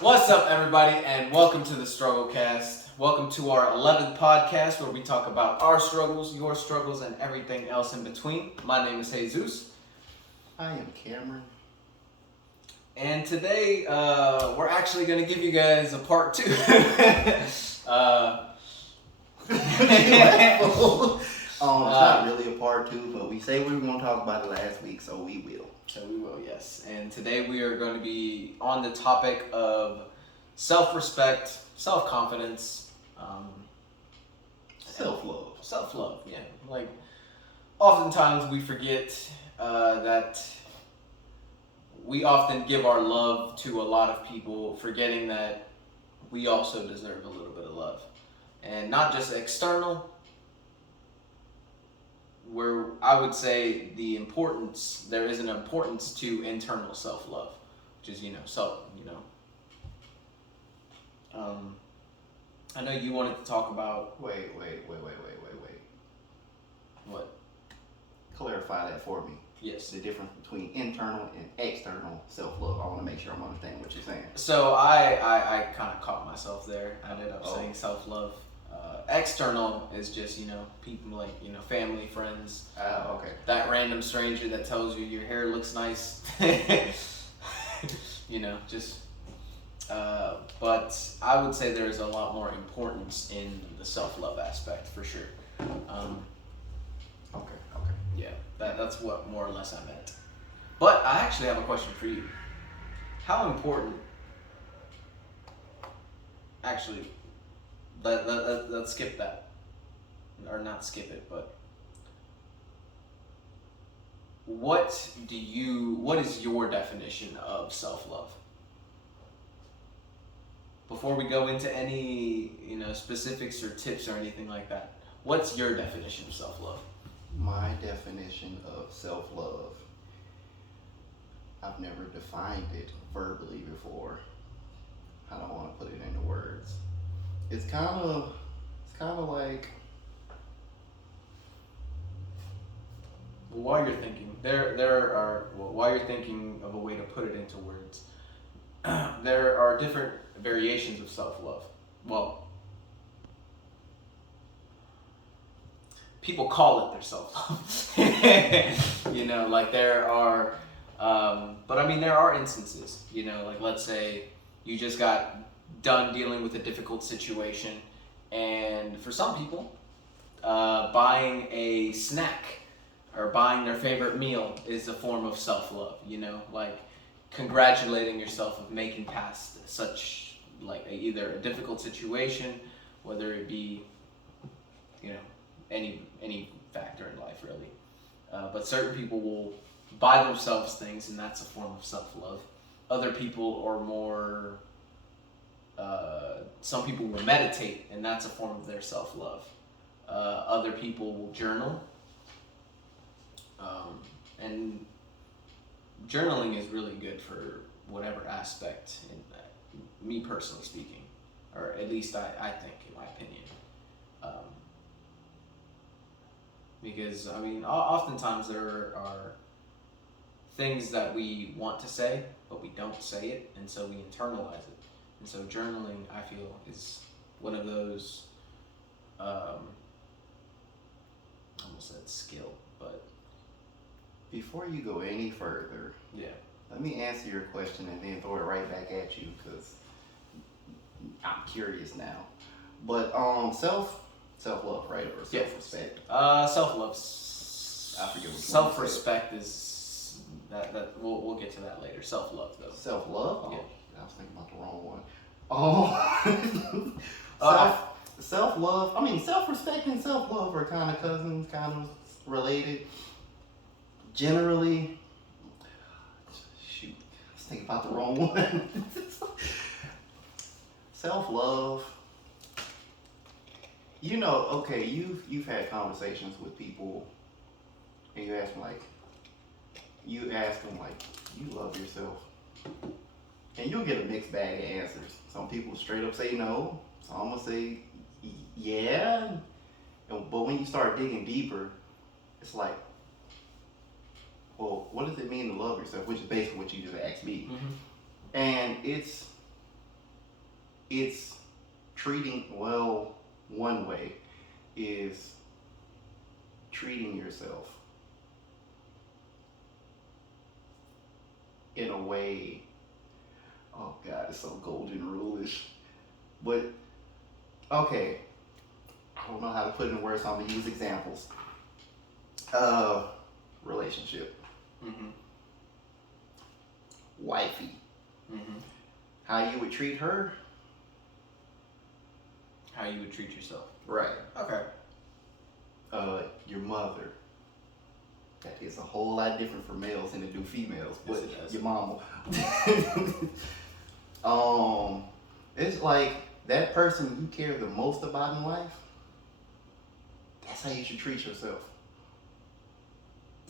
What's up, everybody, and welcome to the Strugglecast. Welcome to our 11th podcast where we talk about our struggles, your struggles, and everything else in between. My name is Jesus. I am Cameron. And today, we're actually going to give you guys a part two. It's not really a part two, but we say we were going to talk about it last week, so we will. So we will, yes. And today we are going to be on the topic of self-respect, self-confidence, self-love. Self-love, yeah. Like, oftentimes we forget that we often give our love to a lot of people, forgetting that we also deserve a little bit of love. And not just external, where I would say there is an importance to internal self-love, which is, I know you wanted to talk about... Wait. What? Clarify that for me. Yes. The difference between internal and external self-love. I want to make sure I'm understanding what you're saying. So I kind of caught myself there. I ended up saying self-love. External is just, people like, family, friends. Okay. That random stranger that tells you your hair looks nice. But I would say there's a lot more importance in the self-love aspect, for sure. Okay. Yeah, that's what more or less I meant. But I actually have a question for you. How important... Actually, let's skip that. Or not skip it, but... What is your definition of self-love? Before we go into any, specifics or tips or anything like that, what's your definition of self-love? My definition of self-love, I've never defined it verbally before. I don't want to put it into words. It's kind of like... Well, while you're thinking, while you're thinking of a way to put it into words, there are different variations of self-love. Well, people call it their self-love. Like there are, but I mean, there are instances, like let's say you just got done dealing with a difficult situation, and for some people, buying a snack or buying their favorite meal is a form of self-love, like congratulating yourself of making past such, like either a difficult situation, whether it be, any factor in life really. But certain people will buy themselves things, and that's a form of self-love. Other people are more, some people will meditate, and that's a form of their self-love. Other people will journal. And journaling is really good for whatever aspect, me personally speaking, or at least I think, in my opinion. Because, I mean, oftentimes there are things that we want to say, but we don't say it, and so we internalize it. And so journaling, I feel, is one of those, I almost said skill, but... Before you go any further, let me answer your question and then throw it right back at you, because I'm curious now. But self-love, right, or self-respect? Self-love. I forget what you self-respect is that we'll get to that later. Self-love, though. Self-love? Oh, yeah. I was thinking about the wrong one. Self-love. I mean, self-respect and self-love are kind of cousins, kind of related. Generally, shoot, I was thinking about the wrong one. Self-love. Okay, you've had conversations with people, and you ask them like, you love yourself, and you'll get a mixed bag of answers. Some people straight up say no. Some will say yeah, but when you start digging deeper, it's like, well, what does it mean to love yourself? Which is basically what you just asked me. Mm-hmm. And it's it's treating, well, one way is treating yourself in a way, oh God, it's so golden rule-ish. But, okay, I don't know how to put it in words, so I'm gonna use examples. Relationship. Mm-hmm. Wifey. Mm-hmm. How you would treat her. How you would treat yourself. Right. Okay. Your mother. That is a whole lot different for males than it do females. Yes, But it does. your mama. It's like that person you care the most about in life. That's how you should treat yourself.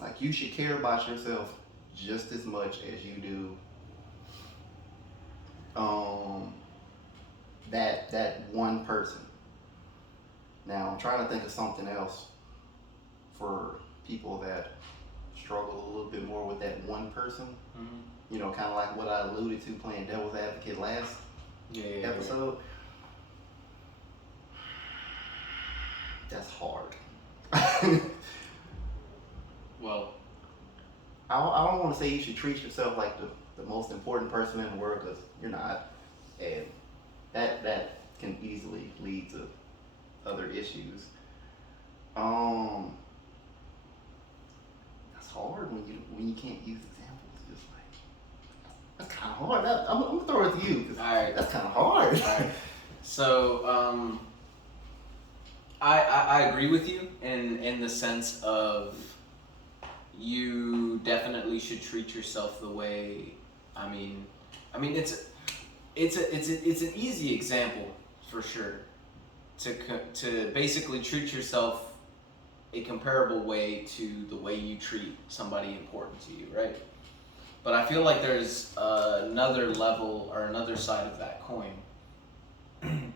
Like, you should care about yourself just as much as you do that one person. Now I'm trying to think of something else for people that struggle a little bit more with that one person. Mm-hmm. You know, kind of like what I alluded to playing devil's advocate last episode. That's hard. Well, I don't want to say you should treat yourself like the most important person in the world, because you're not, and that can easily lead to other issues. That's hard when you can't use examples. Just like, that's kind of hard. I'm gonna throw it to you, because alright. that's kind of hard. Alright. So, I agree with you in the sense of you definitely should treat yourself the way. I mean, it's an easy example for sure to basically treat yourself a comparable way to the way you treat somebody important to you, right? But I feel like there's another level or another side of that coin,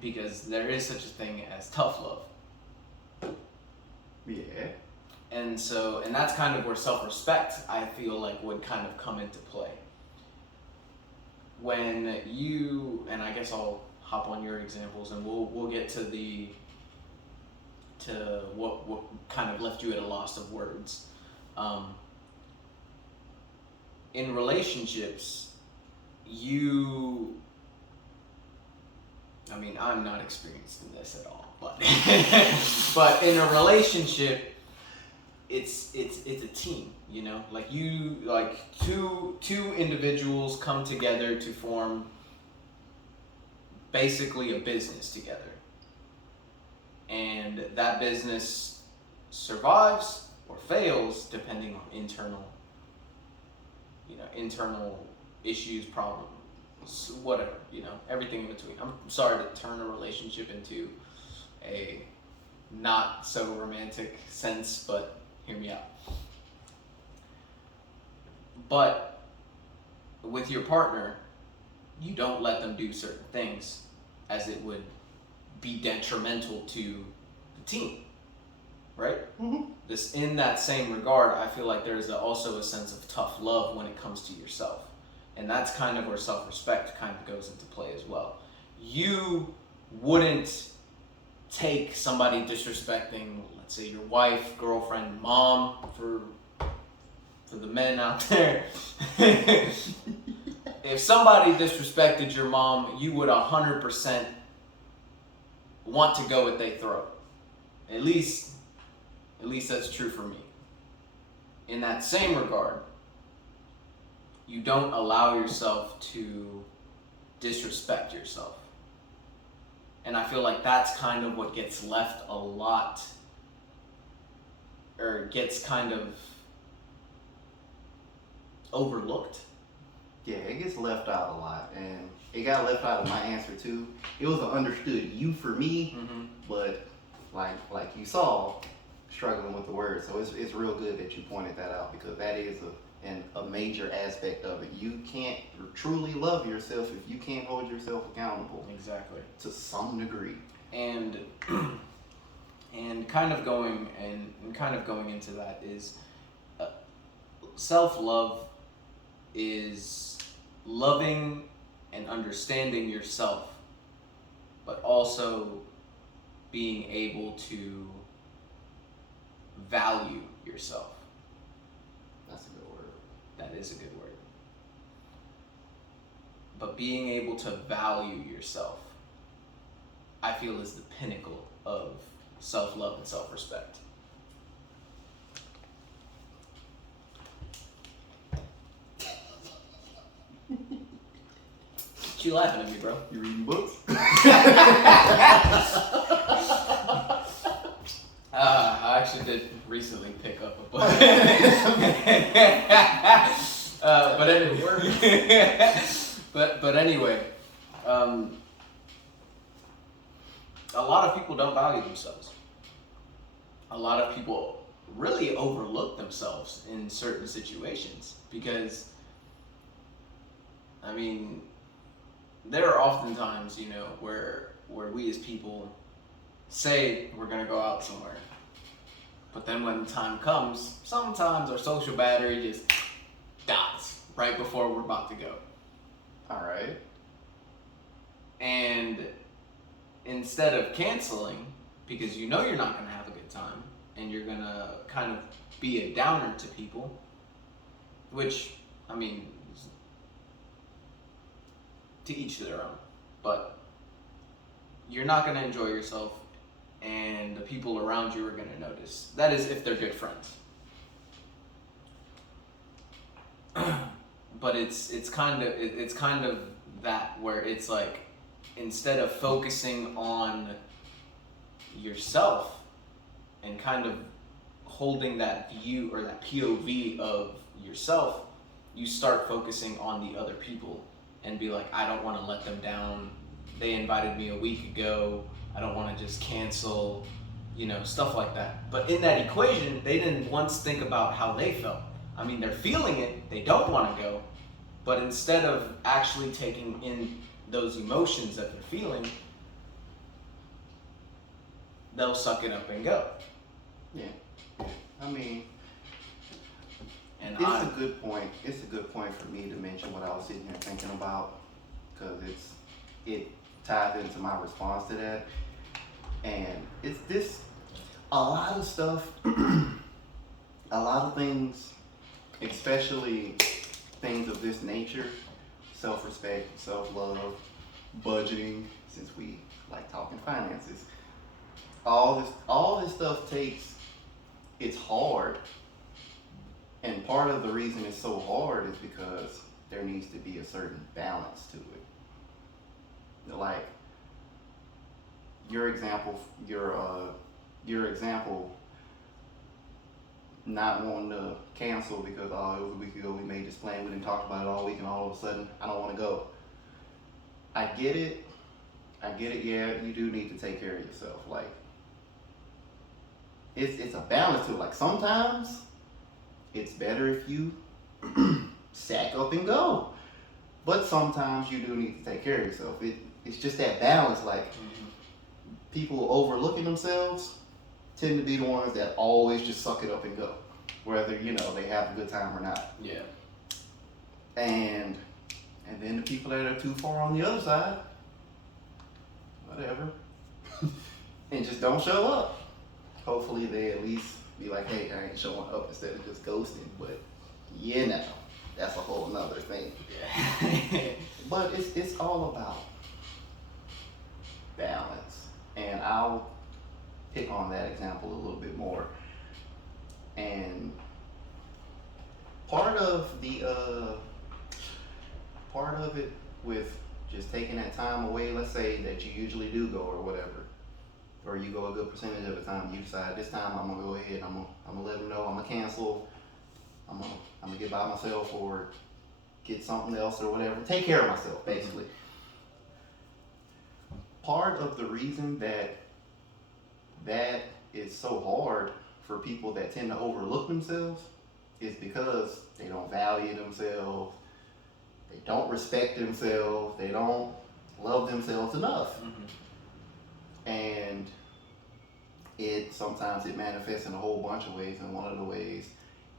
because there is such a thing as tough love. Yeah. And that's kind of where self-respect, I feel like, would kind of come into play. When you, and I guess I'll hop on your examples, and we'll get to what kind of left you at a loss of words. In relationships, I'm not experienced in this at all, but but in a relationship, it's a team, you know, like two individuals come together to form basically a business together, and that business survives or fails depending on internal issues, problems, whatever, everything in between. I'm sorry to turn a relationship into a not so romantic sense, but hear me out. But with your partner, you don't let them do certain things, as it would be detrimental to the team, right? Mm-hmm. In that same regard, I feel like there's also a sense of tough love when it comes to yourself. And that's kind of where self-respect kind of goes into play as well. You wouldn't take somebody disrespecting, let's say, your wife, girlfriend, mom, for the men out there. If somebody disrespected your mom, you would 100% want to go at their throat. At least that's true for me. In that same regard, you don't allow yourself to disrespect yourself. And I feel like that's kind of what gets left a lot, or gets kind of overlooked. Yeah, it gets left out a lot, and it got left out of my answer too. It was an understood you for me, Mm-hmm. but like you saw, struggling with the word. So it's real good that you pointed that out, because that is a major aspect of it. You can't truly love yourself if you can't hold yourself accountable. Exactly. To some degree. And kind of going into that is self-love is loving and understanding yourself but also being able to value yourself. That's a good word. That is a good word. But being able to value yourself, I feel, is the pinnacle of self-love and self-respect. What you laughing at me, bro? You reading books? I actually did recently pick up a book. But anyway, but anyway, a lot of people don't value themselves. A lot of people really overlook themselves in certain situations because, I mean, there are often times, where we as people say we're gonna go out somewhere, but then when the time comes, sometimes our social battery just dies right before we're about to go. All right. And instead of canceling, because you're not gonna have a good time, and you're gonna kind of be a downer to people, which, I mean, to each their own, but you're not gonna enjoy yourself, and the people around you are gonna notice. That is if they're good friends. But it's kind of that, where it's like, instead of focusing on yourself and kind of holding that view or that POV of yourself, you start focusing on the other people and be like, I don't want to let them down. They invited me a week ago. I don't want to just cancel, stuff like that. But in that equation, they didn't once think about how they felt. I mean, they're feeling it, they don't want to go, but instead of actually taking in those emotions that they're feeling, they'll suck it up and go. Yeah. I mean, And it's a good point. It's a good point for me to mention what I was sitting here thinking about, because it ties into my response to that. And it's this, a lot of stuff, a lot of things, especially things of this nature, self-respect, self-love, budgeting, since we like talking finances, all this stuff it's hard. And part of the reason it's so hard is because there needs to be a certain balance to it. Like your example, not wanting to cancel because it was a week ago we made this plan, we didn't talk about it all week, and all of a sudden I don't want to go. I get it. Yeah, you do need to take care of yourself. Like it's a balance to it. Like sometimes it's better if you sack up and go, but sometimes you do need to take care of yourself. It's just that balance. Like people overlooking themselves tend to be the ones that always just suck it up and go, whether they have a good time or not. Yeah. And then the people that are too far on the other side, whatever, and just don't show up. Hopefully they at least be like, hey, I ain't showing up, instead of just ghosting. But that's a whole nother thing. Yeah. But it's all about balance, and I'll pick on that example a little bit more. And part of it with just taking that time away, let's say that you usually do go or whatever, or you go a good percentage of the time, you decide this time I'm gonna go ahead, I'm gonna let them know, I'm gonna cancel, I'm gonna get by myself or get something else or whatever, take care of myself basically. Part of the reason that is so hard for people that tend to overlook themselves is because they don't value themselves, they don't respect themselves, they don't love themselves enough. And sometimes it manifests in a whole bunch of ways, and one of the ways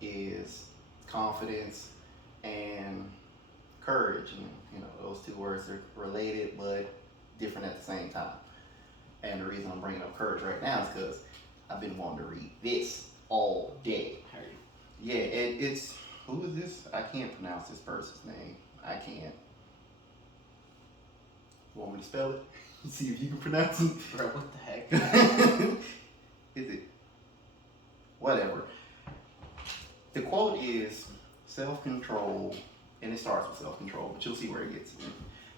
is confidence and courage. And those two words are related, but different at the same time. And the reason I'm bringing up courage right now is because I've been wanting to read this all day. Yeah, it's who is this? I can't pronounce this person's name. I can't. You want me to spell it? See if you can pronounce it. Bro, what the heck? Is it? Whatever. The quote is self-control, and it starts with self-control, but you'll see where it gets.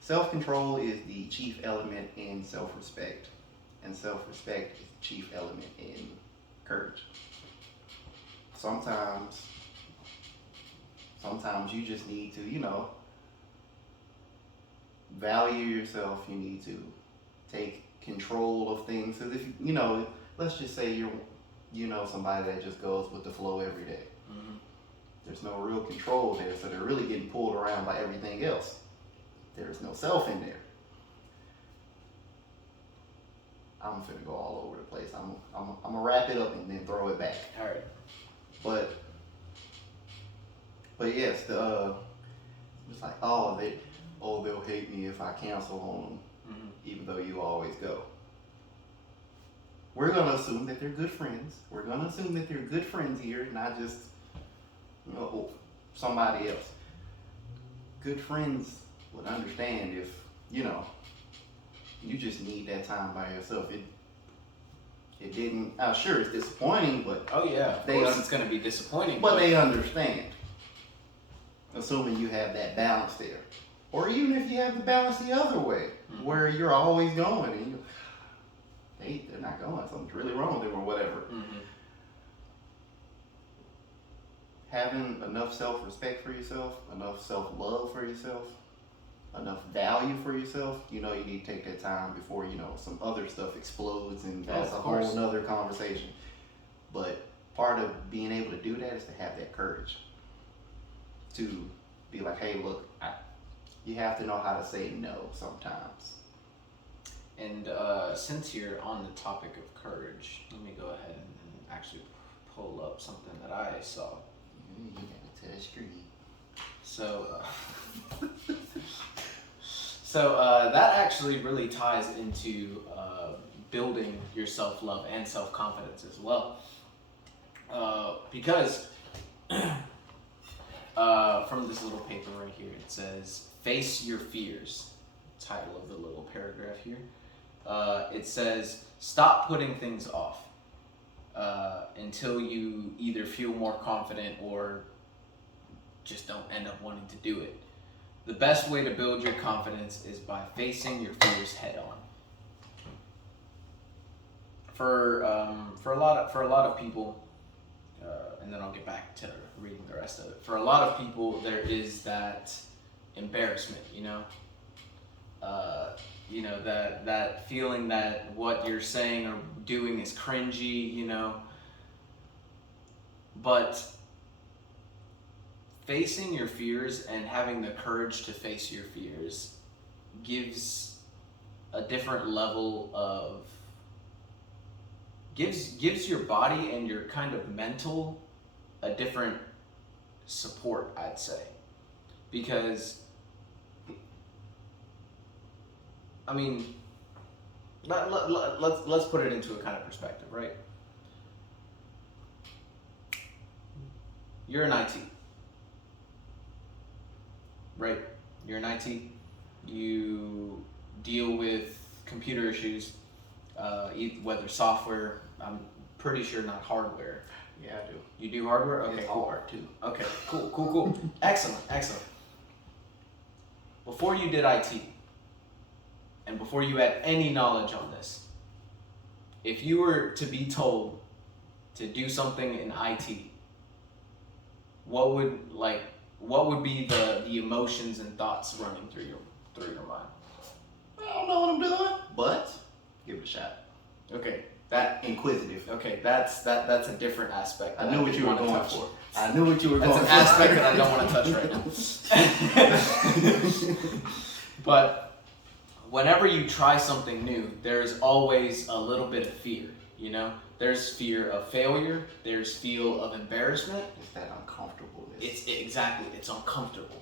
Self-control is the chief element in self-respect, and self-respect is the chief element in courage. Sometimes you just need to, value yourself. You need to take control of things. Because if let's just say you're, somebody that just goes with the flow every day. Mm-hmm. There's no real control there, so they're really getting pulled around by everything else. There's no self in there. I'm finna go all over the place. I'm gonna wrap it up and then throw it back. All right. But yes, it's like, they'll hate me if I cancel on them, even though you always go. We're gonna assume that they're good friends. We're gonna assume that they're good friends here, not just somebody else. Good friends would understand if you just need that time by yourself. It didn't. Sure, it's disappointing, but oh yeah, of course it's gonna be disappointing. But they understand. Assuming you have that balance there. Or even if you have the balance the other way, where you're always going and they're not going, something's really wrong with them or whatever. Having enough self-respect for yourself, enough self-love for yourself, enough value for yourself, you need to take that time before, some other stuff explodes, and that's a whole nother conversation. But part of being able to do that is to have that courage. To be like, hey, look, you have to know how to say no sometimes. And since you're on the topic of courage, let me go ahead and actually pull up something that I saw. You gotta touch screen. So that actually really ties into building your self-love and self-confidence as well. Because from this little paper right here, it says, face your fears. Title of the little paragraph here. It says, stop putting things off until you either feel more confident or just don't end up wanting to do it. The best way to build your confidence is by facing your fears head on. For a lot of people, and then I'll get back to reading the rest of it. For a lot of people, there is that embarrassment, that feeling that what you're saying or doing is cringy, But facing your fears and having the courage to face your fears gives a different level of gives your body and your kind of mental a different support, I'd say. Because I mean, let's put it into a kind of perspective, right? You're in IT, right? You're in IT. You deal with computer issues, whether software. I'm pretty sure not hardware. Yeah, I do. You do hardware? Okay, it's cool. hard too. Okay, cool. Excellent. Before you did IT, and before you had any knowledge on this, if you were to be told to do something in IT, what would be the emotions and thoughts running through your mind? I don't know what I'm doing, but give it a shot. Okay, inquisitive. Okay, that's a different aspect. I knew what you were going for. I knew what you were going for. That's an aspect that I don't want to touch right now. But whenever you try something new, there's always a little bit of fear, There's fear of failure, there's fear of embarrassment. It's that uncomfortableness. It's uncomfortable.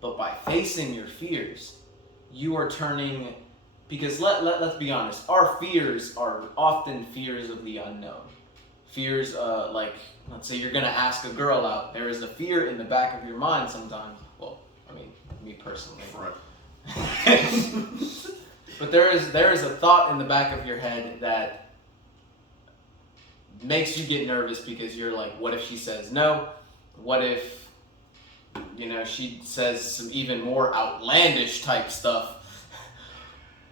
But by facing your fears, you are turning, because let's be honest, our fears are often fears of the unknown. Fears, like, let's say you're gonna ask a girl out. There is a fear in the back of your mind sometimes. Well, I mean, me personally. Right. But there is a thought in the back of your head that makes you get nervous because you're like, what if she says no? What if, she says some even more outlandish type stuff?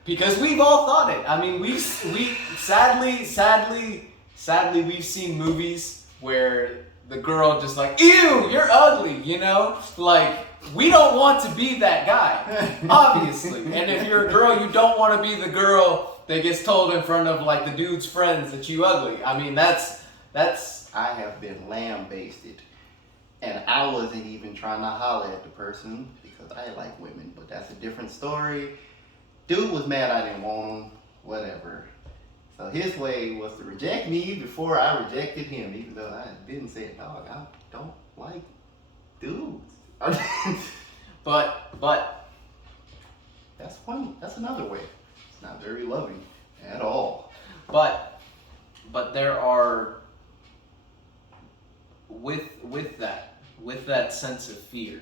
Because we've all thought it. I mean, we sadly we've seen movies where the girl just like, ew, you're ugly, Like, we don't want to be that guy, obviously. And if you're a girl, you don't want to be the girl that gets told in front of like the dude's friends that you ugly. I mean, that's. I have been lambasted, and I wasn't even trying to holler at the person because I like women, but that's a different story. Dude was mad I didn't want him, whatever. So his way was to reject me before I rejected him, even though I didn't say, dog, I don't like dudes. But that's one. That's another way. It's not very loving at all. But there are with that sense of fear.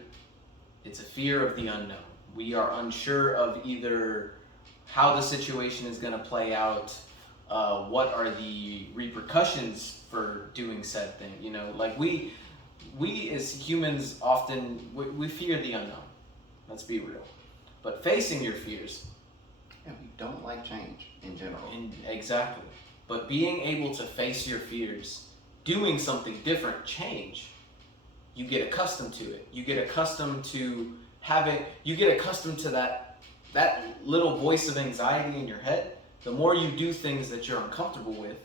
It's a fear of the unknown. We are unsure of either how the situation is going to play out, what are the repercussions for doing said thing. Like we as humans often we fear the unknown. Let's be real. But facing your fears. And we don't like change in general. Exactly. But being able to face your fears, doing something different, change, you get accustomed to it. You get accustomed to that little voice of anxiety in your head. The more you do things that you're uncomfortable with,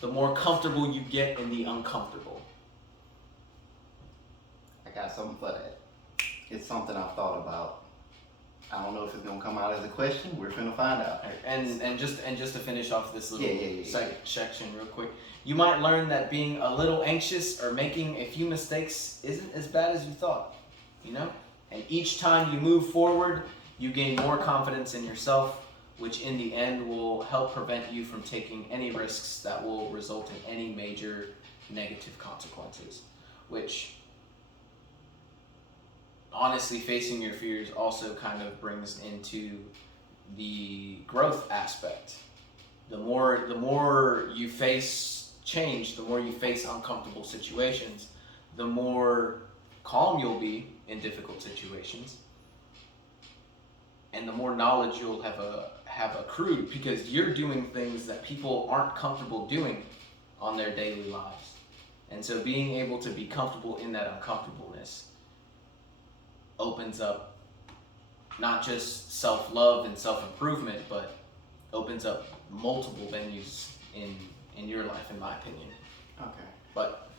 the more comfortable you get in the uncomfortable. I got something for that. It's something I've thought about. I don't know if it's gonna come out as a question. We're gonna find out. And just to finish off this little Yeah. section real quick, you might learn that being a little anxious or making a few mistakes isn't as bad as you thought. And each time you move forward, you gain more confidence in yourself, which in the end will help prevent you from taking any risks that will result in any major negative consequences. Which, honestly, facing your fears also kind of brings into the growth aspect. The more you face change, the more you face uncomfortable situations, the more calm you'll be in difficult situations, and the more knowledge you'll have accrued, because you're doing things that people aren't comfortable doing on their daily lives. And so being able to be comfortable in that uncomfortableness opens up not just self-love and self-improvement, but opens up multiple venues in your life, in my opinion. Okay. But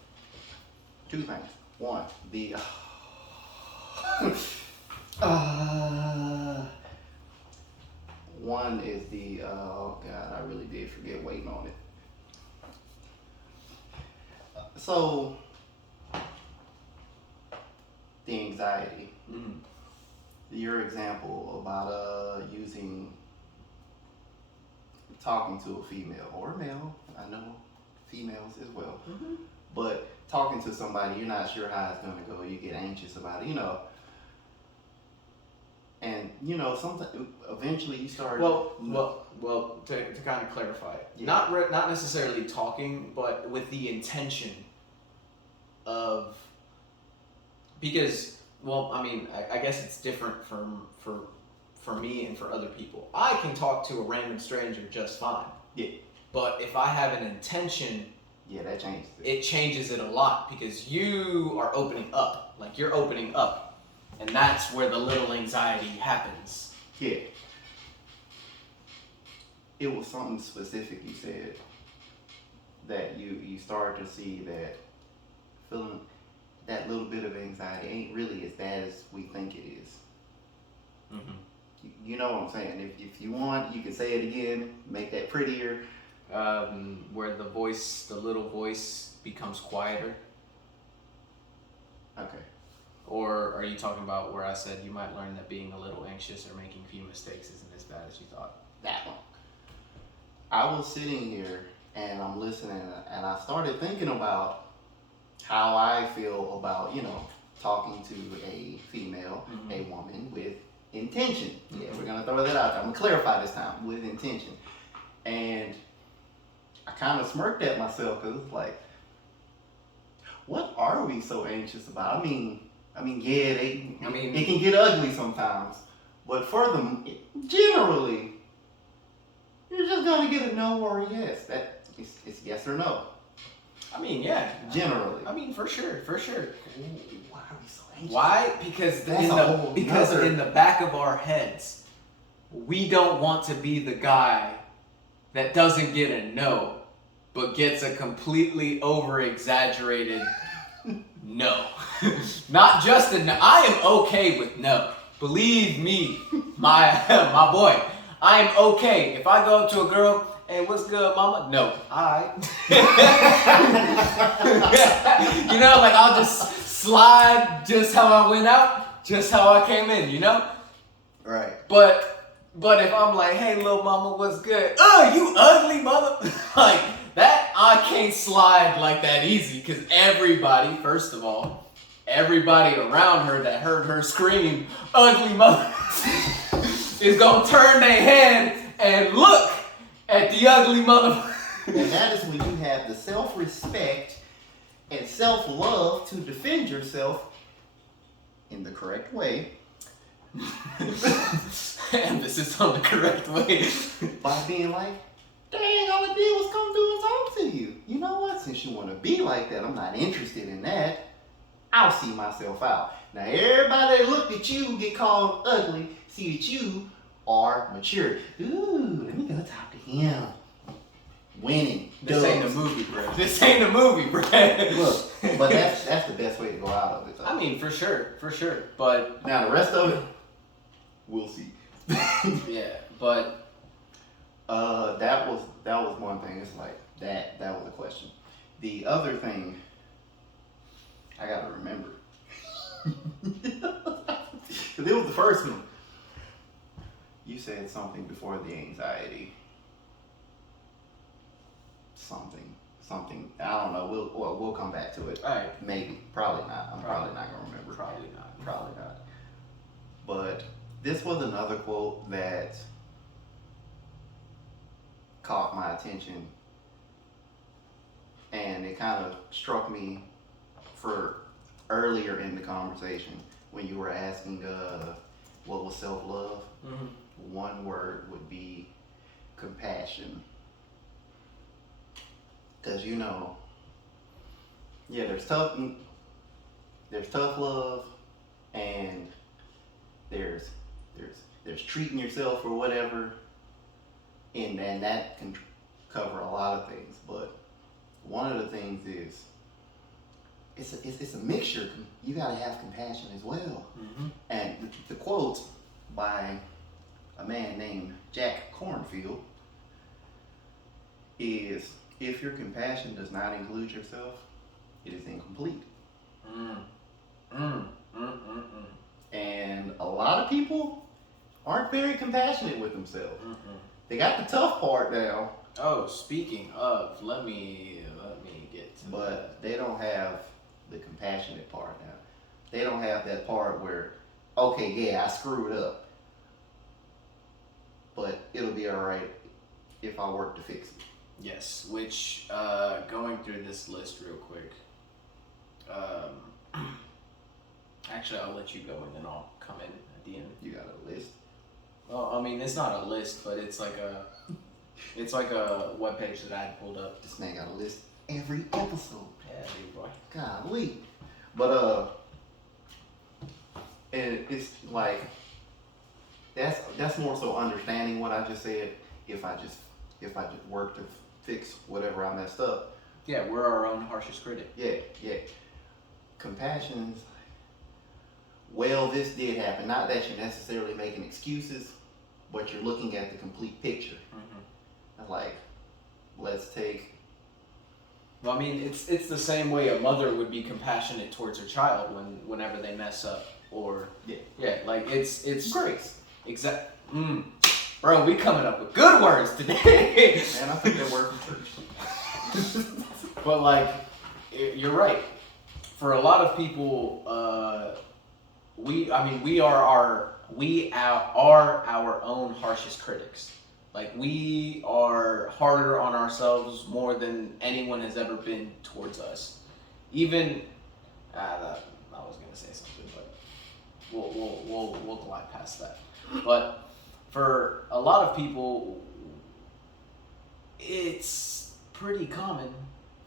two things. One, the one is the oh god, I really did forget waiting on it. So the anxiety. mm-hmm. Your example about talking to a female or a male, I know females as well, Mm-hmm. but talking to somebody, you're not sure how it's gonna go, you get anxious about it, and sometimes eventually you start. Well, to kind of clarify, Yeah. not necessarily talking, but with the intention of, because, well, I mean, I guess it's different for me and for other people. I can talk to a random stranger just fine. Yeah. But if I have an intention, Yeah, that changes it. It changes it a lot, because you are opening up. Like, you're opening up. And that's where the little anxiety happens. Yeah. It was something specific you said that you started to see that feeling that little bit of anxiety ain't really as bad as we think it is. Mm-hmm. You know what I'm saying? If you want, you can say it again, make that prettier. Where the little voice becomes quieter. Okay. Or are you talking about where I said you might learn that being a little anxious or making few mistakes isn't as bad as you thought? That one. I was sitting here and I'm listening, and I started thinking about how I feel about, talking to a female, a woman with intention. Yeah, we're gonna throw that out there. I'm gonna clarify this time, with intention. And I kind of smirked at myself because it's like, what are we so anxious about? Yeah, it can get ugly sometimes, but for them, generally, you're just gonna get a no or a yes. It's yes or no. Yeah. Generally. For sure. Ooh, why are we so anxious? Why? Because in the back of our heads, we don't want to be the guy that doesn't get a no, but gets a completely over-exaggerated no. Not just a no. I am okay with no. Believe me, my boy. I am okay. If I go up to a girl, hey, what's good, mama? No. Alright. I'll just slide just how I went out, just how I came in, Right. But if I'm like, hey, little mama, what's good? Oh, you ugly mother. Like, that, I can't slide like that easy, because everybody, first of all, everybody around her that heard her scream, ugly mother, is going to turn their head and look at the ugly mother. And that is when you have the self-respect and self-love to defend yourself in the correct way. Emphasis on the correct way. By being like, dang, all I did was come through and talk to you. You know what? Since you want to be like that, I'm not interested in that. I'll see myself out. Now, everybody that looked at you get called ugly, see that you are mature. Ooh, let me go talk to him. Winning. This ain't a movie, bro. This ain't a movie, bro. Look, but that's the best way to go out of it. Though. For sure. But now the rest of it, we'll see. Yeah, but that was one thing. It's like that was a question. The other thing I gotta remember. Cause it was the first one. You said something before the anxiety. Something. I don't know. We'll come back to it. All right. Maybe. Probably not. I'm probably not gonna remember. Probably not. But this was another quote that caught my attention, and it kind of struck me for earlier in the conversation when you were asking what was self-love. Mm-hmm. One word would be compassion. Because there's tough love, and there's treating yourself or whatever, and that can cover a lot of things. But one of the things is it's a mixture. You gotta have compassion as well. Mm-hmm. And the quote by a man named Jack Cornfield is, if your compassion does not include yourself, it is incomplete. And a lot of people aren't very compassionate with themselves. They got the tough part down. Oh, speaking of, let me get to but that. They don't have the compassionate part now. They don't have that part where, okay, yeah, I screwed up, but it'll be all right if I work to fix it. Yes, which, going through this list real quick, actually, I'll let you go and then I'll come in at the end. You got a list? Well, it's not a list, but it's like a webpage that I had pulled up. This man got a list every episode. Yeah, big boy. Golly. But, and it's like, that's more so understanding what I just said. If I just work to fix whatever I messed up. Yeah, we're our own harshest critic. Yeah. Compassion is like, well, this did happen. Not that you're necessarily making excuses, but you're looking at the complete picture. Mm-hmm. Like, let's take Well, I mean, it's the same way a mother would be compassionate towards her child whenever they mess up, or like it's Grace. exact. Bro, we coming up with good words today. Man, I think that word from church. But like, you're right. For a lot of people, we are our own harshest critics. Like, we are harder on ourselves more than anyone has ever been towards us. Even, I was gonna say something, but we'll glide past that. But for a lot of people, it's pretty common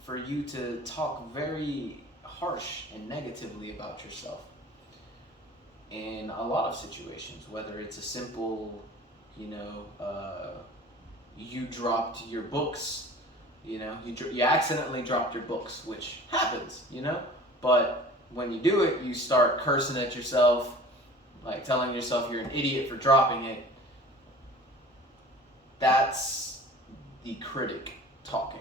for you to talk very harsh and negatively about yourself in a lot of situations, whether it's a simple, you dropped your books, you accidentally dropped your books, which happens, but when you do it, you start cursing at yourself, like telling yourself you're an idiot for dropping it. That's the critic talking.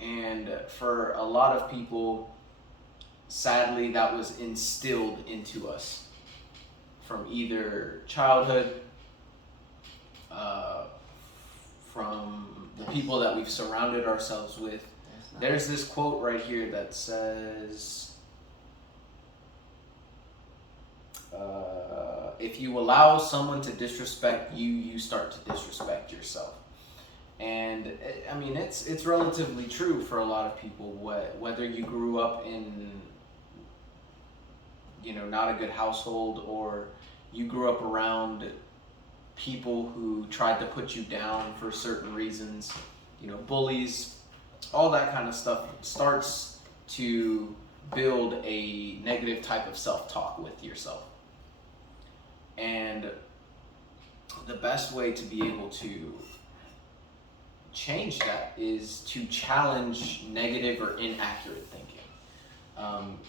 And for a lot of people, sadly, that was instilled into us from either childhood, from the people that we've surrounded ourselves with. There's this quote right here that says, if you allow someone to disrespect you, you start to disrespect yourself. And I mean, it's relatively true for a lot of people, whether you grew up in, not a good household, or you grew up around people who tried to put you down for certain reasons, bullies, all that kind of stuff starts to build a negative type of self-talk with yourself. And the best way to be able to change that is to challenge negative or inaccurate thinking.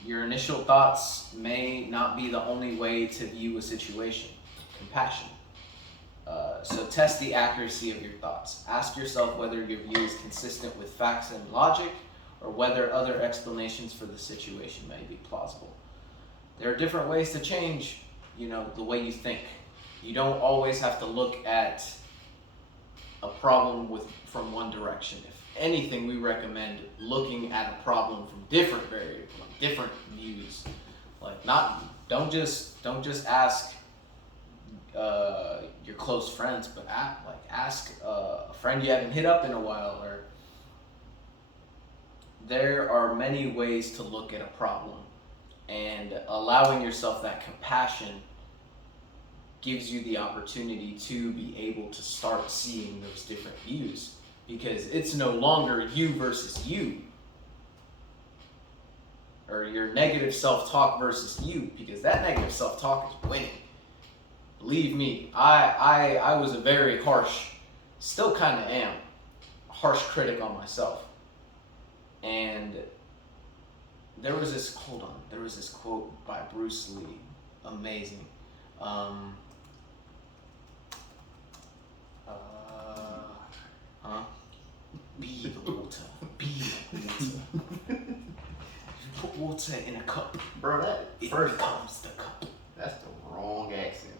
Your initial thoughts may not be the only way to view a situation. Compassion. So test the accuracy of your thoughts. Ask yourself whether your view is consistent with facts and logic, or whether other explanations for the situation may be plausible. There are different ways to change, the way you think. You don't always have to look at a problem from one direction. If anything, we recommend looking at a problem from different views. Like, don't just ask your close friends, but ask a friend you haven't hit up in a while. Or there are many ways to look at a problem, and allowing yourself that compassion gives you the opportunity to be able to start seeing those different views, because it's no longer you versus you, or your negative self-talk versus you, because that negative self-talk is winning. Believe me, I was a very harsh, still kind of am, harsh critic on myself. And there was this quote by Bruce Lee, amazing. Be the water. Be the water. Put water in a cup. Bro, It becomes the cup. That's the wrong accent.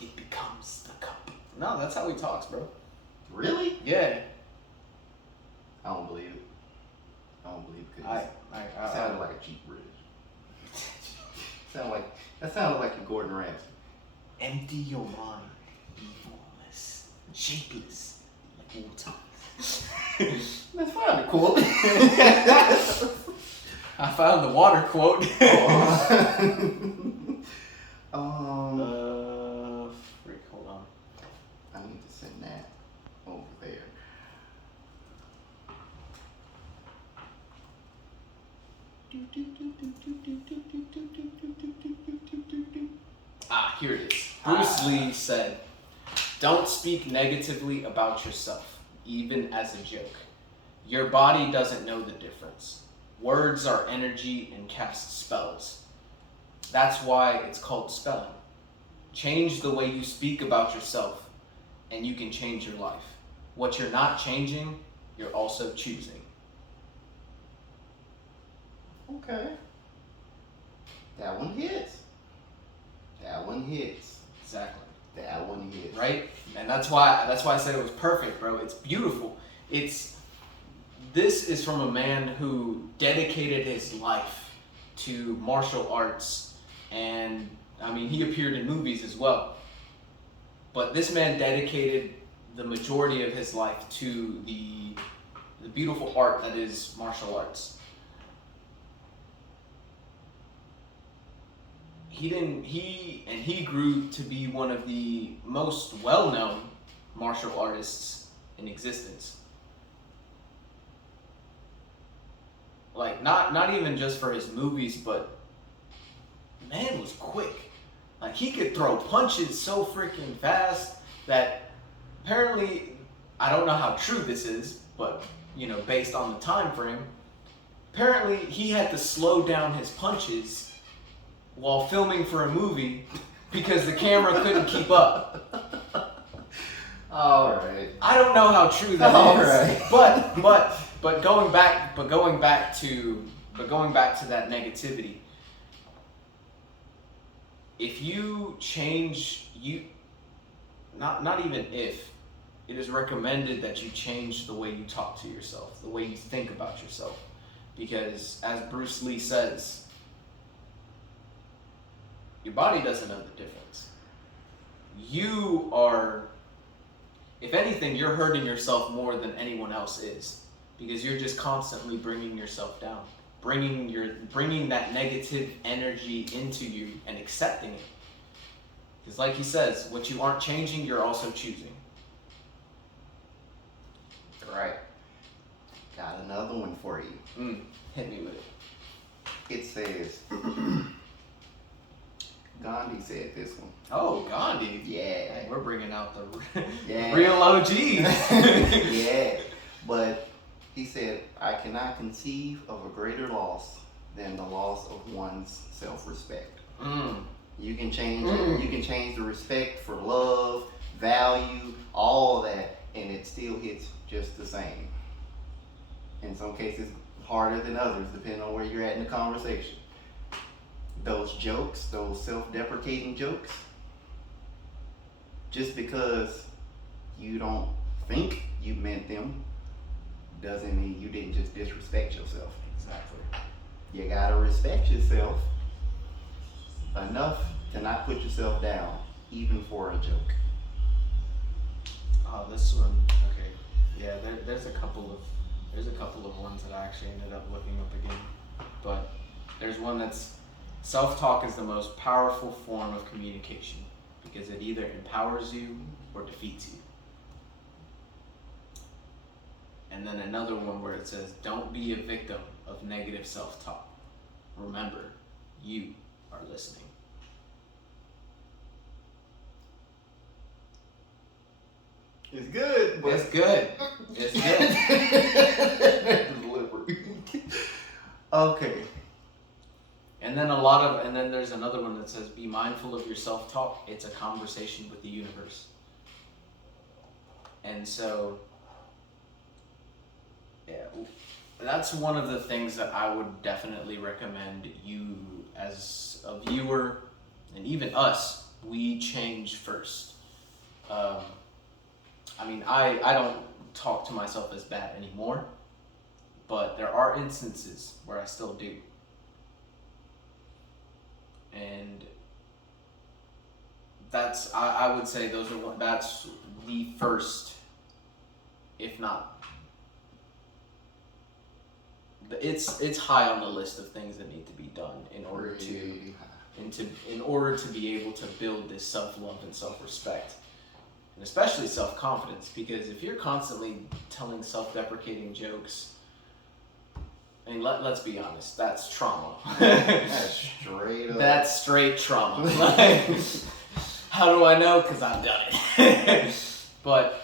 It becomes the cup. No, that's how he talks, bro. Really? Yeah. I don't believe it. It sounded like a cheap British. That sounded like a Gordon Ramsay. Empty your mind. Be formless, shapeless, like water. Let's find a quote. I found the water quote. Hold on. I need to send that over there. Here it is. Bruce Lee said, "Don't speak negatively about yourself, even as a joke. Your body doesn't know the difference. Words are energy and cast spells. That's why it's called spelling. Change the way you speak about yourself, and you can change your life. What you're not changing, you're also choosing." Okay. That one hits. That one hits. Exactly. That one hits. Right? And that's why I said it was perfect, bro. It's beautiful. This is from a man who dedicated his life to martial arts, and I mean he appeared in movies as well. But this man dedicated the majority of his life to the beautiful art that is martial arts. He grew to be one of the most well-known martial artists in existence. Like not even just for his movies, but man was quick. Like he could throw punches so freaking fast that apparently, I don't know how true this is, but based on the time frame, apparently he had to slow down his punches while filming for a movie because the camera couldn't keep up. All right. I don't know how true that All is, right. but going back to that negativity. If you change, not even if, it is recommended that you change the way you talk to yourself, the way you think about yourself, because as Bruce Lee says, your body doesn't know the difference. You are, if anything, you're hurting yourself more than anyone else is, because you're just constantly bringing yourself down, bringing that negative energy into you and accepting it. Because like he says, what you aren't changing, you're also choosing. Right. Got another one for you. Hit me with it. It says, Gandhi said this one. Oh, Gandhi. Yeah. Hey, we're bringing out the Yeah. real OGs. Yeah. But he said, I cannot conceive of a greater loss than the loss of one's self-respect. You can change it. You can change the respect for love, value, all that, and it still hits just the same. In some cases, harder than others, depending on where you're at in the conversation. Those jokes, those self-deprecating jokes, just because you don't think you meant them doesn't mean you didn't just disrespect yourself. Exactly. You gotta respect yourself enough to not put yourself down, even for a joke. Oh, this one. Okay. Yeah, there's a couple of ones that I actually ended up looking up again, but there's one that's self-talk is the most powerful form of communication because it either empowers you or defeats you. And then another one where it says, don't be a victim of negative self-talk. Remember, you are listening. It's good, but It's good. It's good. Delivery. Okay. And then there's another one that says, be mindful of your self-talk. It's a conversation with the universe. And so, yeah, that's one of the things that I would definitely recommend you as a viewer, and even us, we change first. I don't talk to myself as bad anymore, but there are instances where I still do. And I would say that's the first, if not, it's high on the list of things that need to be done in order to be able to build this self-love and self-respect. And especially self-confidence, because if you're constantly telling self-deprecating jokes, I mean, let's be honest, that's trauma. That's straight up. That's straight trauma. Like, how do I know? Because I've done it. But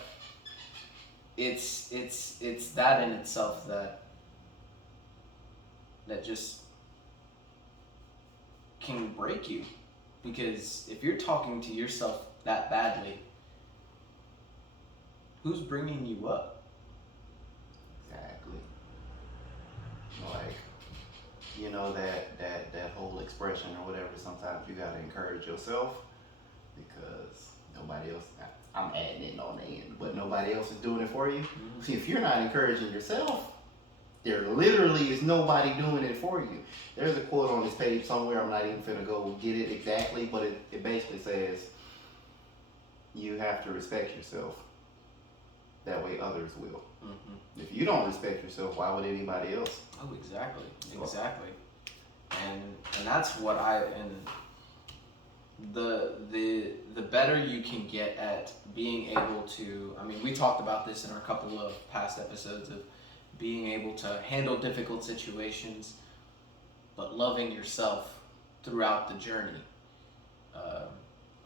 it's that in itself that just can break you. Because if you're talking to yourself that badly, who's bringing you up? Exactly. Like, you know, that whole expression or whatever, sometimes you gotta encourage yourself because nobody else, I'm adding it on the end, but nobody else is doing it for you. Mhm. See, if you're not encouraging yourself, there literally is nobody doing it for you. There's a quote on this page somewhere, I'm not even finna go get it exactly, but it basically says, you have to respect yourself. That way others will. Mhm. If you don't respect yourself, why would anybody else? Oh, exactly. And that's what the better you can get at being able to, I mean, we talked about this in our couple of past episodes of being able to handle difficult situations, but loving yourself throughout the journey. Uh,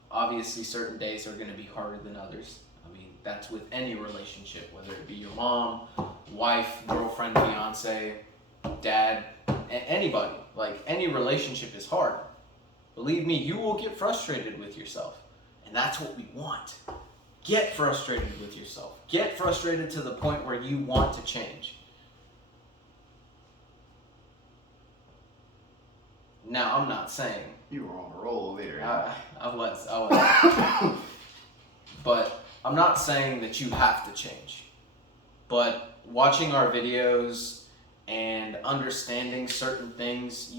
Obviously, certain days are going to be harder than others. I mean, that's with any relationship, whether it be your mom, wife, girlfriend, fiance, dad, anybody. Like, any relationship is hard. Believe me, you will get frustrated with yourself. And that's what we want. Get frustrated with yourself. Get frustrated to the point where you want to change. Now, I'm not saying... You were on a roll there. I was. But I'm not saying that you have to change. But watching our videos and understanding certain things,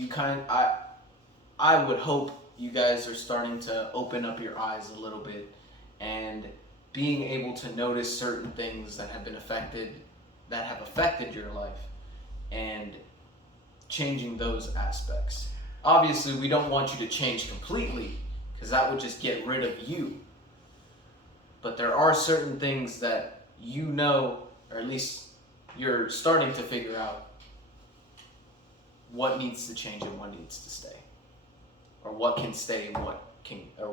I would hope you guys are starting to open up your eyes a little bit and being able to notice certain things that have affected your life and changing those aspects. Obviously, we don't want you to change completely because that would just get rid of you. But there are certain things that you know, or at least you're starting to figure out what needs to change and what needs to stay. Or what can stay and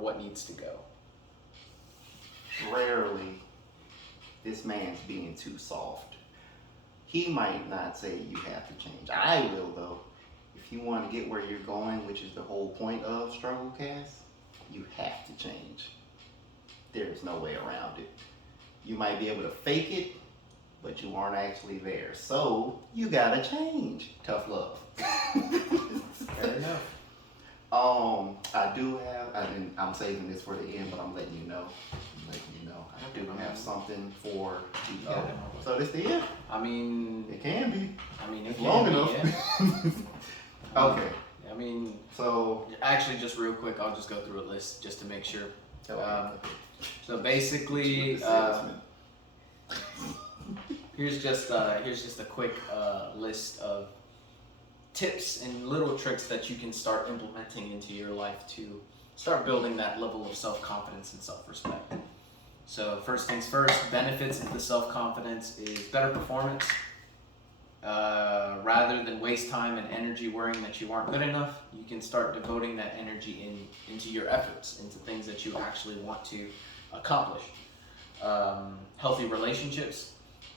what needs to go. Rarely, this man's being too soft. He might not say you have to change. I will though. If you want to get where you're going, which is the whole point of Strugglecast, you have to change. There's no way around it. You might be able to fake it, but you aren't actually there. So you gotta change. Tough love. Fair enough. I'm saving this for the end, but I'm letting you know. I do have something for you. Oh. So this the end? I mean, It can be. I mean, It's it long can be, enough. yeah. Okay. I mean, So actually, just real quick, I'll just go through a list just to make sure. okay. So basically, Salesman. here's just a quick list of tips and little tricks that you can start implementing into your life to start building that level of self-confidence and self-respect. So first things first, benefits of the self-confidence is better performance. Rather than waste time and energy worrying that you aren't good enough, you can start devoting that energy into your efforts, into things that you actually want to accomplish. Healthy relationships,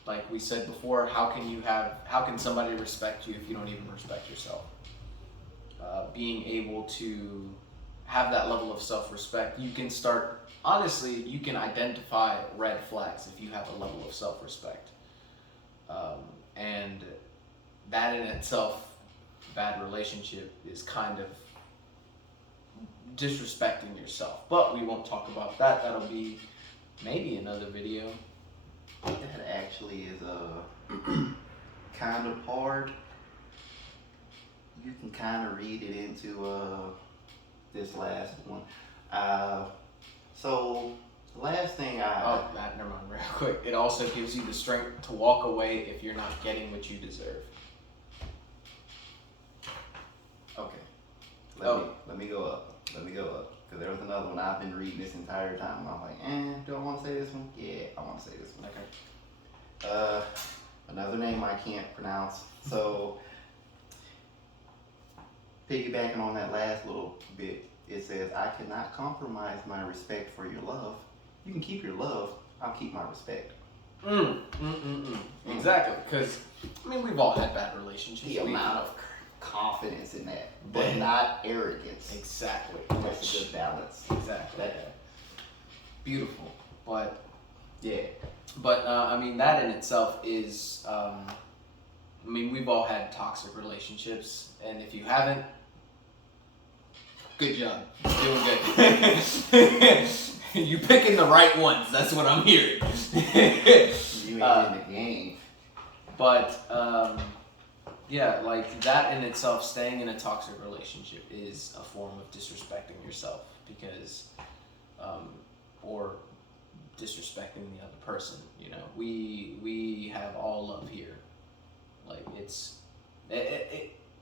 like we said before, how can somebody respect you if you don't even respect yourself? Being able to have that level of self-respect, you can identify red flags if you have a level of self-respect. And that in itself, bad relationship is kind of disrespecting yourself. But we won't talk about that. That'll be maybe another video. That actually is kind of hard. You can kind of read it into this last one. So the last thing Never mind, real quick. It also gives you the strength to walk away if you're not getting what you deserve. Okay. Let me go up. Because there was another one I've been reading this entire time. I'm like, do I want to say this one? Yeah, I want to say this one. Okay. Another name I can't pronounce. So, piggybacking on that last little bit, it says, I cannot compromise my respect for your love. You can keep your love, I'll keep my respect. Exactly, because, I mean, we've all had bad relationships. The amount of confidence in that, but not arrogance. Exactly. That's a good balance. Exactly. That, beautiful. But, yeah. I mean, that in itself is I mean, we've all had toxic relationships, and if you haven't, good job. You're doing good. You picking the right ones. That's what I'm hearing. You ain't in the game. But yeah, like that in itself, staying in a toxic relationship is a form of disrespecting yourself because, or disrespecting the other person. You know, we have all love here. Like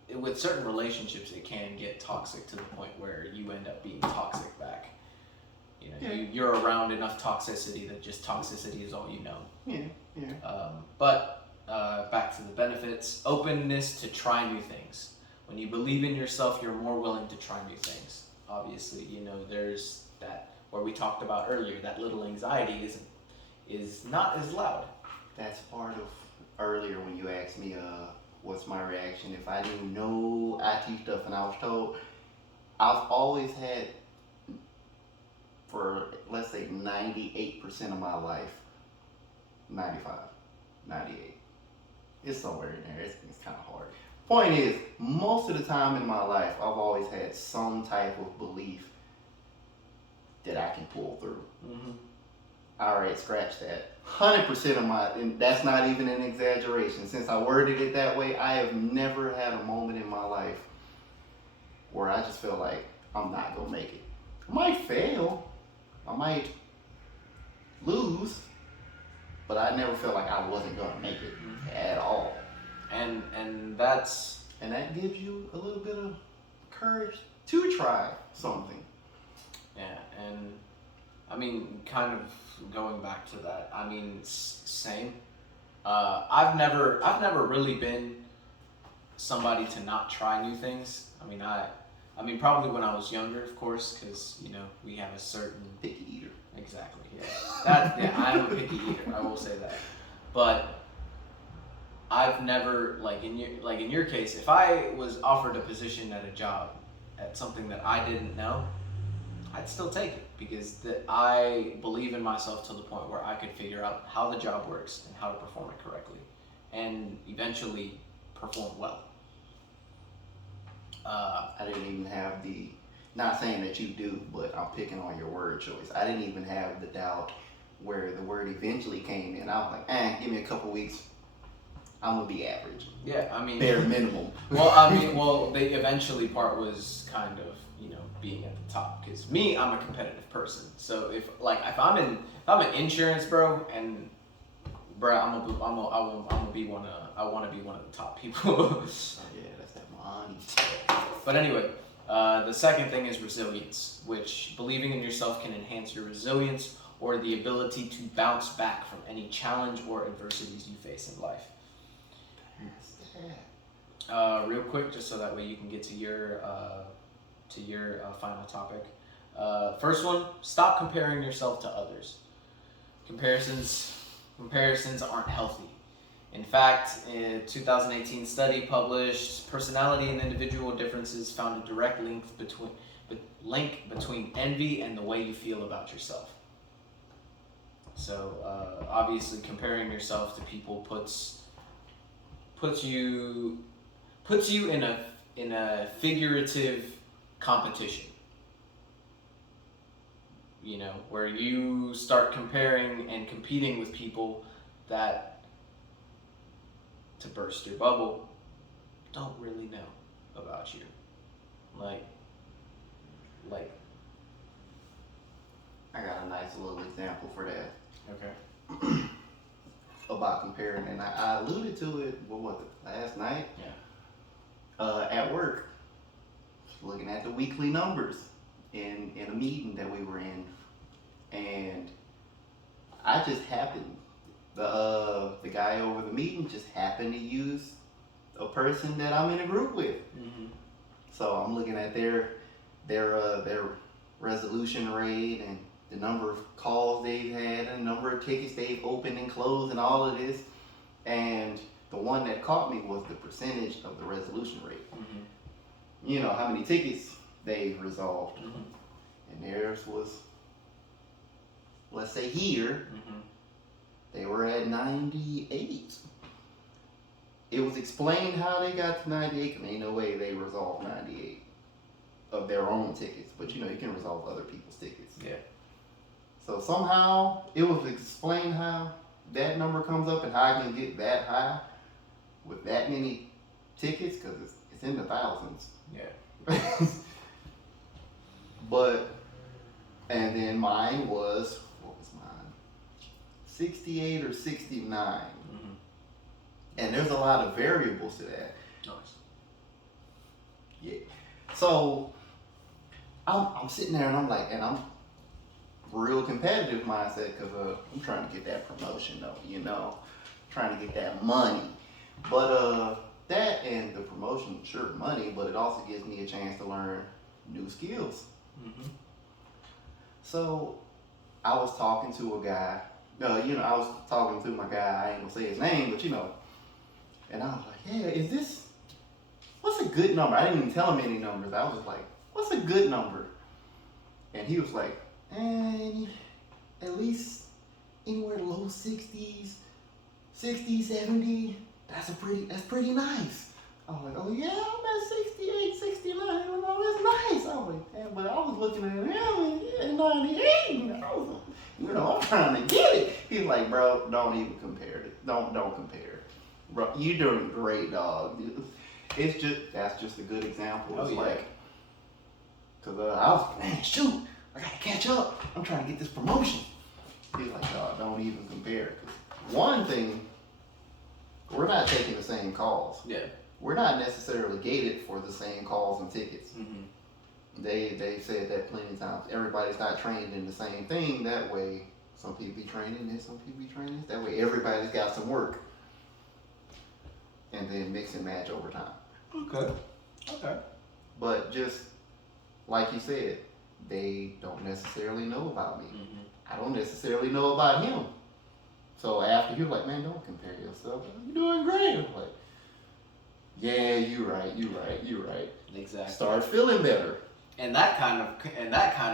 with certain relationships, it can get toxic to the point where you end up being toxic back. You know, you're around enough toxicity that just toxicity is all you know. Yeah. But back to the benefits: openness to try new things. When you believe in yourself, you're more willing to try new things. Obviously, you know, there's that where we talked about earlier. That little anxiety is not as loud. That's part of earlier when you asked me, what's my reaction if I didn't know IT stuff and I was told. I've always had, for let's say 98% of my life, 95, 98. It's somewhere in there. It's kind of hard. Point is, most of the time in my life, I've always had some type of belief that I can pull through. Mm-hmm. All right, scratch that. 100% of my, and that's not even an exaggeration. Since I worded it that way, I have never had a moment in my life where I just feel like I'm not gonna make it. I might fail, I might lose, but I never felt like I wasn't gonna make it at all. And that's And that gives you a little bit of courage to try something. yeah, and I mean, kind of going back to that. I mean, same. I've never really been somebody to not try new things. I mean, probably when I was younger, of course, because you know we have a certain Picky eater. exactly. Yeah, I'm a picky eater. I will say that, but I've never like in your case, if I was offered a position at a job at something that I didn't know, I'd still take it because I believe in myself to the point where I could figure out how the job works and how to perform it correctly, and eventually perform well. I didn't even have the, not saying that you do, but I'm picking on your word choice. I didn't even have the doubt where the word eventually came in. I was like, give me a couple weeks, I'm gonna be average. Yeah, I mean bare minimum. well, the eventually part was kind of being at the top because I'm a competitive person. So if I'm in insurance, bro, and bro, I want to be one of the top people. Yeah, that's that money. But anyway, the second thing is resilience, which believing in yourself can enhance your resilience or the ability to bounce back from any challenge or adversities you face in life. Real quick, just so that way you can get to your final topic. First one: stop comparing yourself to others. Comparisons aren't healthy. In fact, a 2018 study published personality and individual differences found a direct link between envy and the way you feel about yourself. So obviously, comparing yourself to people puts you in a figurative competition. You know, where you start comparing and competing with people that, to burst your bubble, don't really know about you. Like I got a nice little example for that. okay. About comparing, and I alluded to it, what was it, last night? Yeah. At work, looking at the weekly numbers in a meeting that we were in, and I just happened, the guy over the meeting just happened to use a person that I'm in a group with. Mm-hmm. So I'm looking at their resolution rate and the number of calls they've had and the number of tickets they've opened and closed and all of this. And the one that caught me was the percentage of the resolution rate. Mm-hmm. You know, how many tickets they resolved. Mm-hmm. And theirs was, let's say here, Mm-hmm. they were at 98. it was explained how they got to 98, because ain't no way they resolved 98 of their own tickets. But you can resolve other people's tickets. Yeah. So somehow it was explained how that number comes up and how I can get that high with that many tickets, because it's in the thousands. Yeah. But, and then mine was, what was mine? 68 or 69. Mm-hmm. And there's a lot of variables to that. Nice. Yeah. So I'm sitting there and I'm like, and I'm real competitive mindset, because I'm trying to get that promotion though, trying to get that money. But that and the promotion, sure, money, but it also gives me a chance to learn new skills. Mm-hmm. So I was talking to a guy, I was talking to my guy, I ain't gonna say his name, but and I was like, yeah, what's a good number? I didn't even tell him any numbers. I was just like, what's a good number? And he was like, at least anywhere low 60s, 60, 70. That's pretty nice. I was like, oh yeah, I'm at 68, 69. Oh, that's nice. I was like, damn, but I was looking at him at 98. And I was like, I'm trying to get it. He's like, bro, don't even compare it. Don't compare. Bro, you're doing great, dog. That's just a good example. It's like, cause I was like, man, shoot, I gotta catch up. I'm trying to get this promotion. He's like, dog, don't even compare. Cause one thing, we're not taking the same calls. Yeah. We're not necessarily gated for the same calls and tickets. Mm-hmm. They said that plenty of times. Everybody's not trained in the same thing. That way, some people be training this, some people be training this. That way, everybody's got some work. And then mix and match over time. Okay. But just like you said, they don't necessarily know about me. Mm-hmm. I don't necessarily know about him. So after you're like, man, don't compare yourself. You're doing great. I'm like, yeah, you're right. Exactly. Start feeling better. And that kind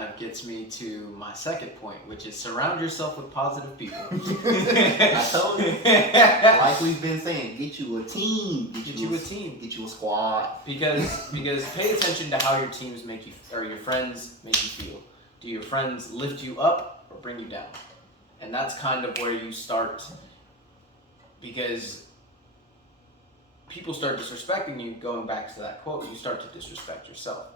of gets me to my second point, which is surround yourself with positive people. I told you. Like we've been saying, get you a team. Get you a team. Get you a squad. Because pay attention to how your teams make you, or your friends make you feel. Do your friends lift you up or bring you down? And that's kind of where you start, because people start disrespecting you. Going back to that quote, you start to disrespect yourself.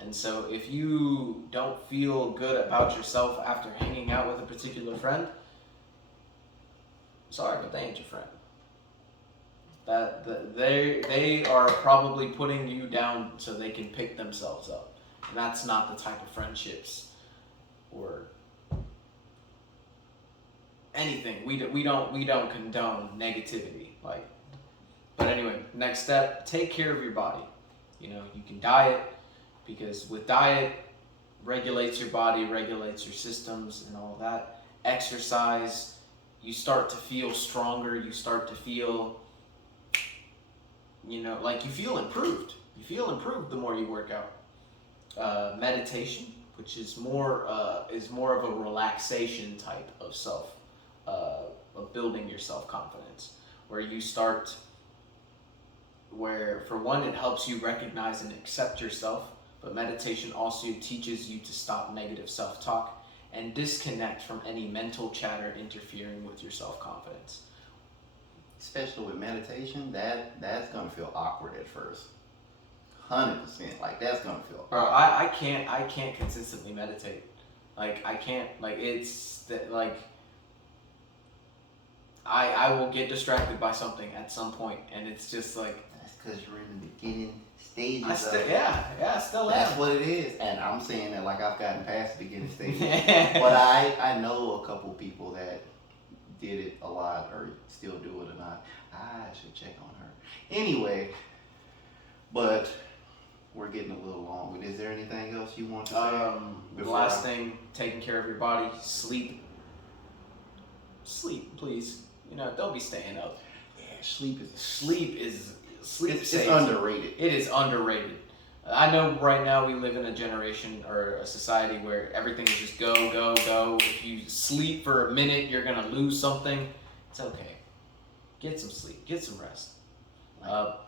And so if you don't feel good about yourself after hanging out with a particular friend, sorry, but they ain't your friend. They are probably putting you down so they can pick themselves up. And that's not the type of friendships or anything. We don't condone negativity. But anyway, next step, take care of your body. You can diet, because with diet, regulates your body, regulates your systems and all that. Exercise, you start to feel stronger, you start to feel, like you feel improved. You feel improved the more you work out. Meditation, which is more of a relaxation type of of building your self-confidence, where for one, it helps you recognize and accept yourself. But meditation also teaches you to stop negative self-talk and disconnect from any mental chatter interfering with your self-confidence. Especially with meditation, that's gonna feel awkward at first. 100%. Like that's gonna feel. Bro, I can't consistently meditate. I can't. I will get distracted by something at some point, and it's just like. That's because you're in the beginning stages. I still am. That's what it is, and I'm saying that like I've gotten past the beginning stages. But I know a couple people that did it a lot, or still do it or not. I should check on her. Anyway, but we're getting a little long. Is there anything else you want to say? The last thing, taking care of your body, sleep, please. Don't be staying up. Yeah, sleep is it's underrated. It is underrated. I know right now we live in a generation or a society where everything is just go, go, go. If you sleep for a minute, you're going to lose something. It's okay. Get some sleep. Get some rest. But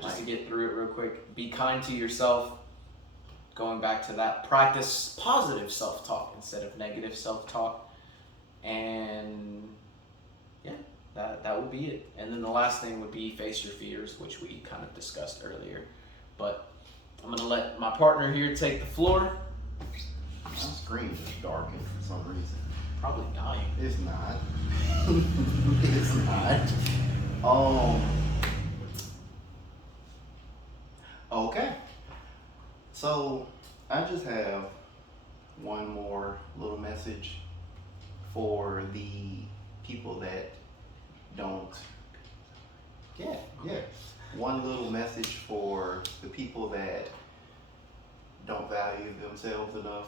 just to get through it real quick, be kind to yourself. Going back to that, practice positive self-talk instead of negative self-talk. And yeah, that would be it. And then the last thing would be face your fears, which we kind of discussed earlier. But I'm gonna let my partner here take the floor. My screen just darkened for some reason. Probably dying. It's not. It's not. Okay. So I just have one more little message for the people that don't. Yeah. One little message for the people that don't value themselves enough,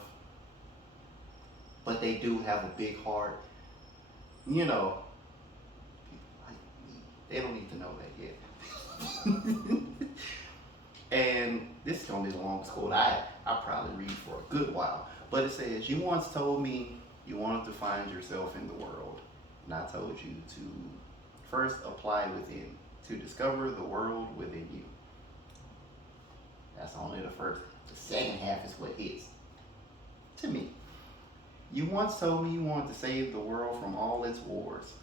but they do have a big heart. You know, like me, they don't need to know that yet. And this is gonna be the longest quote I'll probably read for a good while. But it says, "You once told me you wanted to find yourself in the world, and I told you to first apply within, to discover the world within you." That's only the first. The second half is what hits to me. "You once told me you wanted to save the world from all its wars,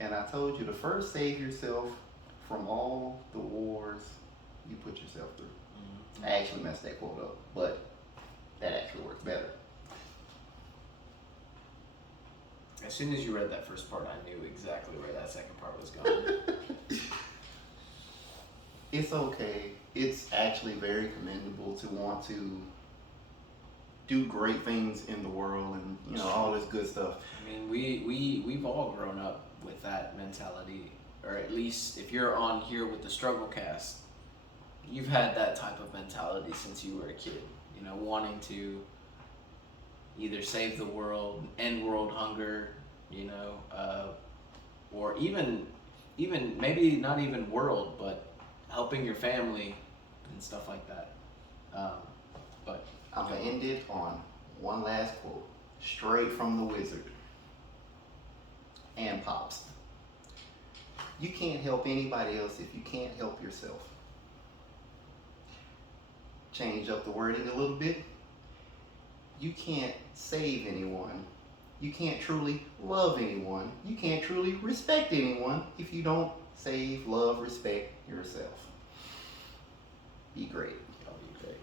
and I told you to first save yourself from all the wars you put yourself through." I actually messed that quote up, but that actually works better. As soon as you read that first part, I knew exactly where that second part was going. It's okay. It's actually very commendable to want to do great things in the world and all this good stuff. I mean, we've all grown up with that mentality, or at least if you're on here with the Strugglecast, you've had that type of mentality since you were a kid. Wanting to either save the world, end world hunger, or even maybe not even world, but helping your family and stuff like that. But I'm gonna end it on one last quote, straight from the wizard and Pops. "You can't help anybody else if you can't help yourself." Change up the wording a little bit. You can't save anyone. You can't truly love anyone. You can't truly respect anyone if you don't save, love, respect yourself. Be great. I'll be great.